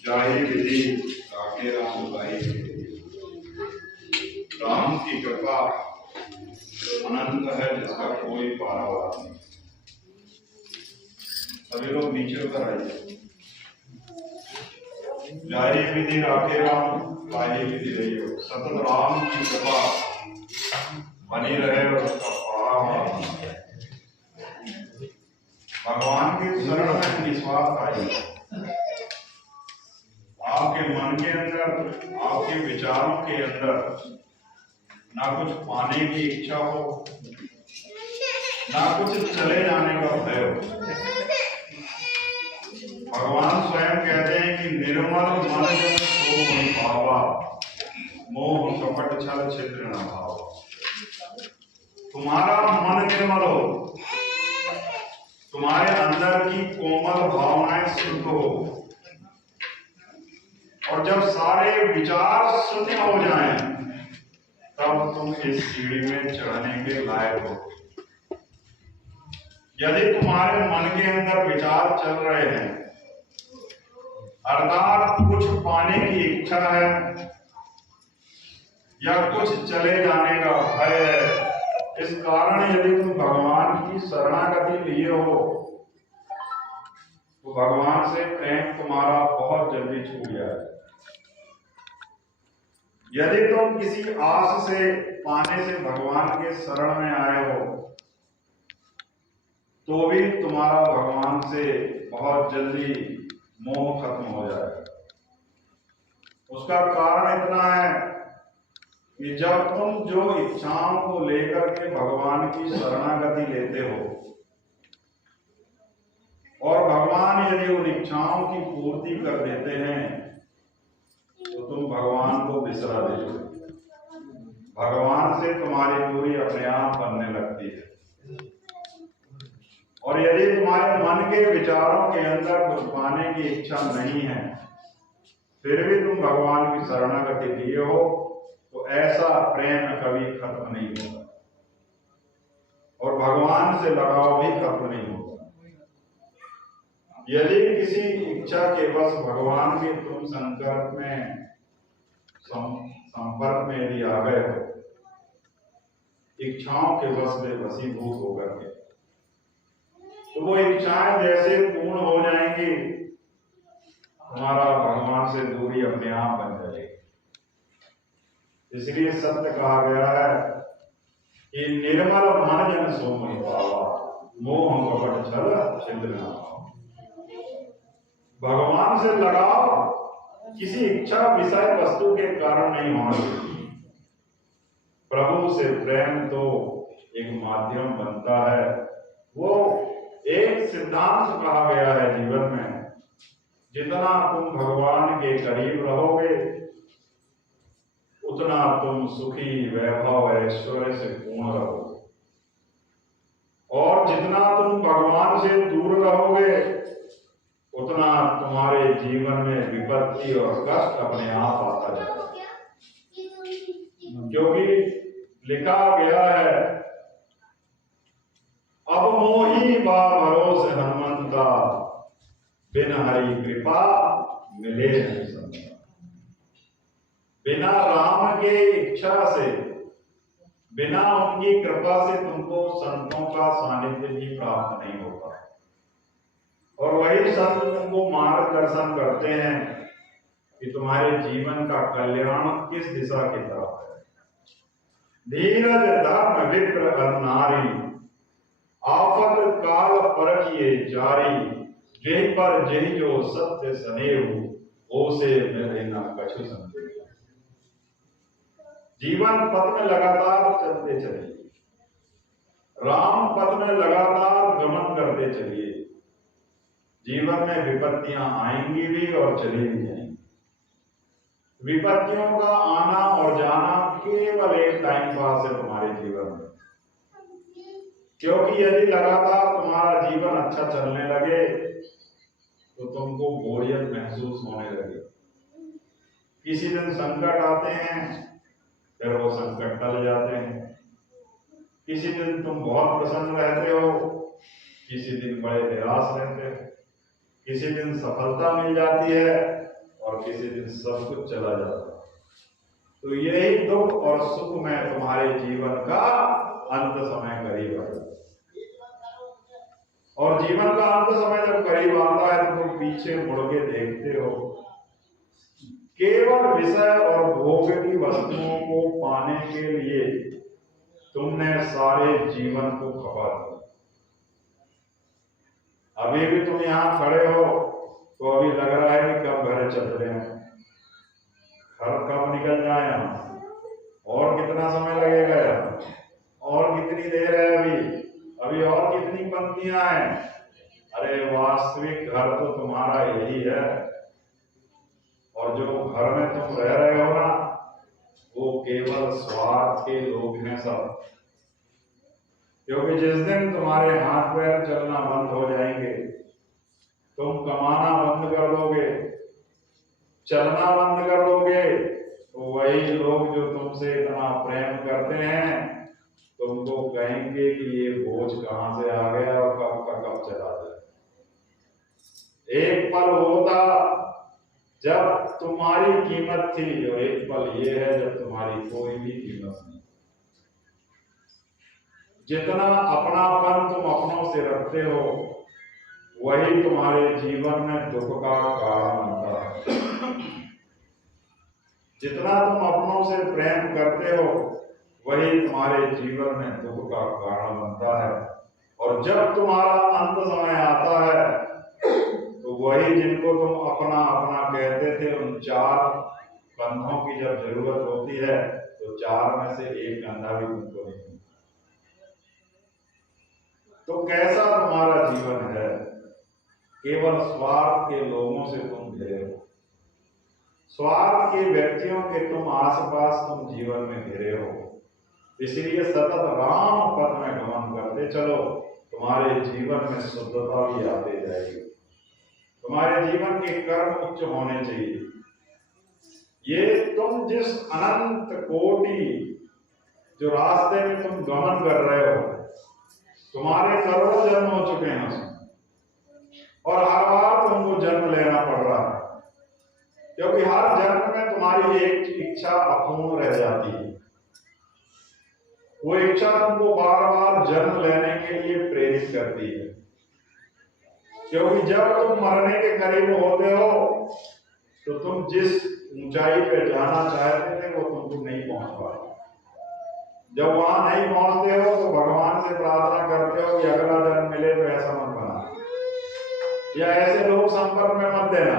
जाहि विधि राखे राम भाई। राम की कृपा अनंत है जिसका कोई पारावार नहीं। सभी लोग नीचे उतर आइए। जाहि विधि राखे राम ताहि विधि रहियो। सतत राम की कृपा बनी रहे और उसका पारावार नहीं। भगवान के शरण में निस्वार्थ आइए। आपके मन के अंदर, आपके विचारों के अंदर ना कुछ पाने की इच्छा हो, ना कुछ चले जाने का भय हो। भगवान स्वयं कहते हैं कि निर्मल मन जन सो मन भावा, मोह कपट छल छिद्र न भावा। तुम्हारा मन निर्मल हो, तुम्हारे अंदर की कोमल भावनाएं शुद्ध हो, और जब सारे विचार शुद्ध हो जाएं, तब तुम इस सीढ़ी में चढ़ने के लायक हो। यदि तुम्हारे मन के अंदर विचार चल रहे हैं, अर्थात कुछ पाने की इच्छा है या कुछ चले जाने का भय है, इस कारण यदि तुम भगवान की शरणागति लिए हो, तो भगवान से प्रेम तुम्हारा बहुत जल्दी छूट जाए। यदि तुम किसी आस से पाने से भगवान के शरण में आए हो, तो भी तुम्हारा भगवान से बहुत जल्दी मोह खत्म हो जाएगा। उसका कारण इतना है कि जब तुम जो इच्छाओं को लेकर के भगवान की शरणागति लेते हो, और भगवान यदि उन इच्छाओं की पूर्ति कर देते हैं, तो तुम भगवान को बिसरा देते हो। भगवान से तुम्हारी दूरी अपने आप बनने लगती है। और यदि तुम्हारे मन के विचारों के अंदर कुछ पाने की इच्छा नहीं है, फिर भी तुम भगवान की शरणागति लिए हो, तो ऐसा प्रेम कभी खत्म नहीं होगा, और भगवान से लगाव भी खत्म नहीं होगा। यदि किसी इच्छा के बस भगवान के तुम संपर्क में यदि आ गए हो, इच्छाओं के बस में वशीभूत होकर के, तो वो इच्छाएं जैसे पूर्ण हो जाएंगी, हमारा भगवान से दूरी अपने आप बन जाएगी। इसलिए सत्य कहा गया है कि निर्मल मन जन सो मन भावा, मोह कपट छल छिद्र न भावा। भगवान से लगाव किसी इच्छा विषय वस्तु के कारण नहीं होना चाहिए। प्रभु से प्रेम तो एक माध्यम बनता है। वो एक सिद्धांत कहा गया है जीवन में, जितना तुम भगवान के करीब रहोगे, उतना तुम सुखी, वैभव, ऐश्वर्य से पूर्ण रहोगे, और जितना तुम भगवान से दूर रहोगे, उतना तुम्हारे जीवन में विपत्ति और कष्ट अपने आप आता जाएगा। क्योंकि लिखा गया है, अब मोही बा भरोसे हनुमंता, बिन हरि कृपा मिले नहीं संता। बिना राम के इच्छा से, बिना उनकी कृपा से तुमको संतों का सानिध्य भी प्राप्त नहीं होता। और वही संत तुमको मार्गदर्शन करते हैं कि तुम्हारे जीवन का कल्याण किस दिशा की तरफ है। धीरज धर्म विप्र अर नारी, आफत काल परखिए जारी। जेहि पर जेहि जो सत्य सनेहु, ओसे मिले न कछु संदेह। जीवन पथ में लगातार चलते चलिए, राम पथ में लगातार गमन करते चलिए। जीवन में विपत्तियां आएंगी भी और चली भी जाएंगी। विपत्तियों का आना और जाना केवल एक टाइम पास है तुम्हारे जीवन में। क्योंकि यदि लगातार तुम्हारा जीवन अच्छा चलने लगे, तो तुमको बोरियत महसूस होने लगे। किसी दिन संकट आते हैं, फिर वो संकट टल जाते हैं। किसी दिन तुम बहुत प्रसन्न रहते हो, किसी दिन बड़े निराश रहते हो, किसी दिन सफलता मिल जाती है और किसी दिन सब कुछ चला जाता है। तो यही दुख और सुख में तुम्हारे जीवन का अंत समय करीब आता है। और जीवन का अंत समय जब करीब आता है तो तुम पीछे मुड़ के देखते हो, केवल विषय और भोग की वस्तुओं को पाने के लिए तुमने सारे जीवन को खपा दिया। अभी भी तुम यहाँ खड़े हो तो अभी लग रहा है कि कब घर चल रहे हैं, घर कब निकल जाए यहाँ, और कितना समय लगेगा यार, और कितनी देर है, अभी और कितनी पंक्तियां हैं। अरे वास्तविक घर तो तुम्हारा यही है, और जो घर में तुम रह रहे हो ना, वो केवल स्वार्थ के लोग हैं सब। क्योंकि जिस दिन तुम्हारे हाथ पैर चलना बंद हो जाएंगे, तुम कमाना बंद कर दोगे, चलना बंद कर दोगे, तो वही लोग जो तुमसे इतना प्रेम करते हैं तुमको कहेंगे कि ये बोझ कहां से आ गया और कब का कब चला जाए। एक पल वो था जब तुम्हारी कीमत थी, और एक पल ये है जब तुम्हारी कोई भी कीमत नहीं। जितना अपनापन तुम अपनों से रखते हो वही तुम्हारे जीवन में दुख का कारण बनता है। जितना तुम अपनों से प्रेम करते हो वही तुम्हारे जीवन में दुख का कारण बनता है। और जब तुम्हारा अंत समय आता है तो वही जिनको तुम अपना अपना कहते थे, उन चार कंधों की जब जरूरत होती है तो चार में से एक कंधा भी तुमको नहीं। तो कैसा तुम्हारा जीवन है, केवल स्वार्थ के लोगों से तुम घिरे हो, स्वार्थ के व्यक्तियों के तुम आसपास तुम जीवन में घिरे हो। इसलिए सतत राम पथ में गमन करते चलो, तुम्हारे जीवन में शुद्धता भी आते जाएगी। तुम्हारे जीवन के कर्म उच्च होने चाहिए। ये तुम जिस अनंत कोटि जो रास्ते में तुम गमन कर रहे हो, तुम्हारे करोड़ों जन्म हो चुके हैं उसमें, और हर बार तुमको जन्म लेना पड़ रहा है, क्योंकि हर जन्म में तुम्हारी एक इच्छा अपूर्ण रह जाती है। वो इच्छा तुमको बार बार जन्म लेने के लिए प्रेरित करती है, क्योंकि जब तुम मरने के करीब होते हो तो तुम जिस ऊंचाई पे जाना चाहते थे वो तुमको नहीं पहुंच पाते। जब वहां नहीं पहुंचते हो तो भगवान से प्रार्थना करते हो कि अगला जन्म मिले तो ऐसा मत बना, या ऐसे लोग संपर्क में मत देना।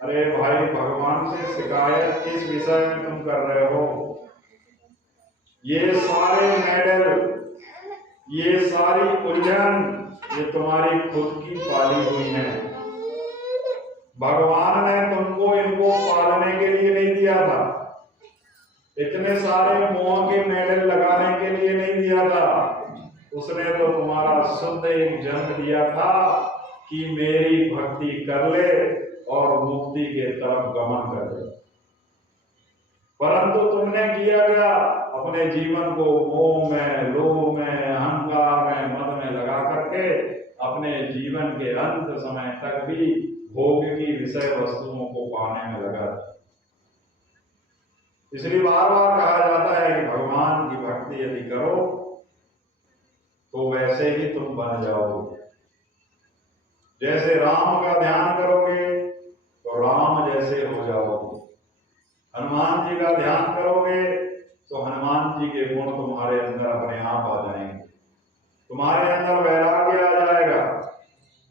अरे भाई, भगवान से शिकायत किस विषय में तुम कर रहे हो? ये सारे मेडल, ये सारी उलझन, ये तुम्हारी खुद की पाली हुई है। भगवान ने तुमको इनको पालने के लिए नहीं दिया था, इतने सारे मोह के मेडल लगाने के लिए नहीं दिया था। उसने तो तुम्हारा शुद्ध एक जन्म दिया था कि मेरी भक्ति कर ले और मुक्ति के तरफ गमन कर ले। परंतु तुमने किया क्या? अपने जीवन को मोह में, लोभ में, अहंकार में, मद में लगा करके अपने जीवन के अंत समय तक भी भोग की विषय वस्तुओं को पाने में लगा। इसलिए बार बार कहा जाता है कि भगवान की भक्ति यदि करो तो वैसे ही तुम बन जाओगे। जैसे राम का ध्यान करोगे तो राम जैसे हो जाओगे, हनुमान जी का ध्यान करोगे तो हनुमान जी के गुण तुम्हारे अंदर अपने आप आ जाएंगे। तुम्हारे अंदर वैराग्य आ जाएगा,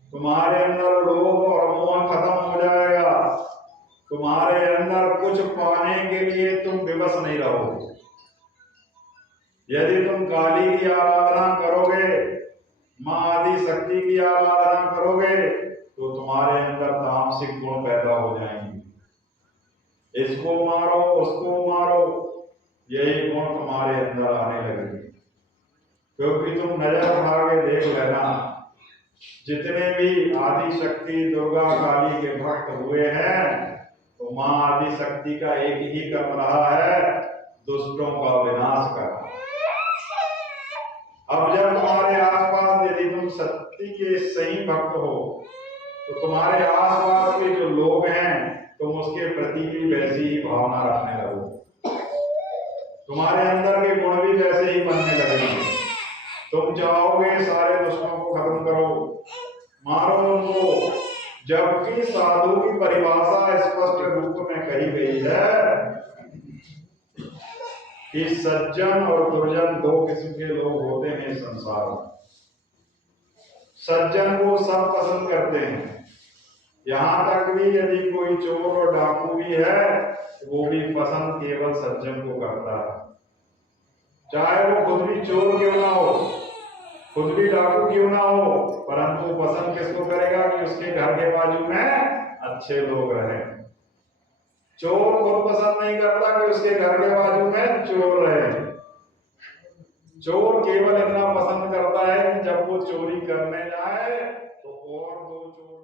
तुम्हारे अंदर लोभ और मोह खत्म हो जाएगा, तुम्हारे अंदर कुछ पाने के लिए तुम विवश नहीं रहोगे। यदि तुम काली की आराधना करोगे, मां आदि शक्ति की आराधना करोगे तो तुम्हारे अंदर तामसिक गुण पैदा हो जाएंगे। इसको मारो, उसको मारो, यही गुण तुम्हारे अंदर आने लगेंगे। क्योंकि तुम नजर उठा के देख लेना, जितने भी आदि शक्ति दुर्गा काली के भक्त हुए हैं तो मां आदि शक्ति का एक ही कर्म रहा है, दुष्टों का विनाश करना। अब जब तुम्हारे आसपास यदि तुम सत्य के सही भक्त हो तो तुम्हारे आसपास के जो लोग हैं तुम उसके प्रति भी वैसी ही भावना रखने लगो, तुम्हारे अंदर के गुण भी वैसे ही बनने लगेंगे। तुम चाहोगे सारे दुश्मनों को खत्म करो, मारो उनको, जबकि साधु की परिभाषा स्पष्ट रूप में कही गई है कि सज्जन और दुर्जन दो किस्म के लोग होते हैं संसार में। सज्जन को सब पसंद करते हैं, यहां तक भी यदि कोई चोर और डाकू भी है वो भी पसंद केवल सज्जन को करता है, चाहे वो खुद भी चोर क्यों ना हो, खुद भी डाकू क्यों ना हो, परंतु पसंद किसको करेगा कि उसके घर के बाजू में अच्छे लोग रहें। चोर खुद पसंद नहीं करता कि उसके घर के बाजू में चोर रहे। चोर केवल इतना पसंद करता है कि जब वो चोरी करने जाए तो और दो चोर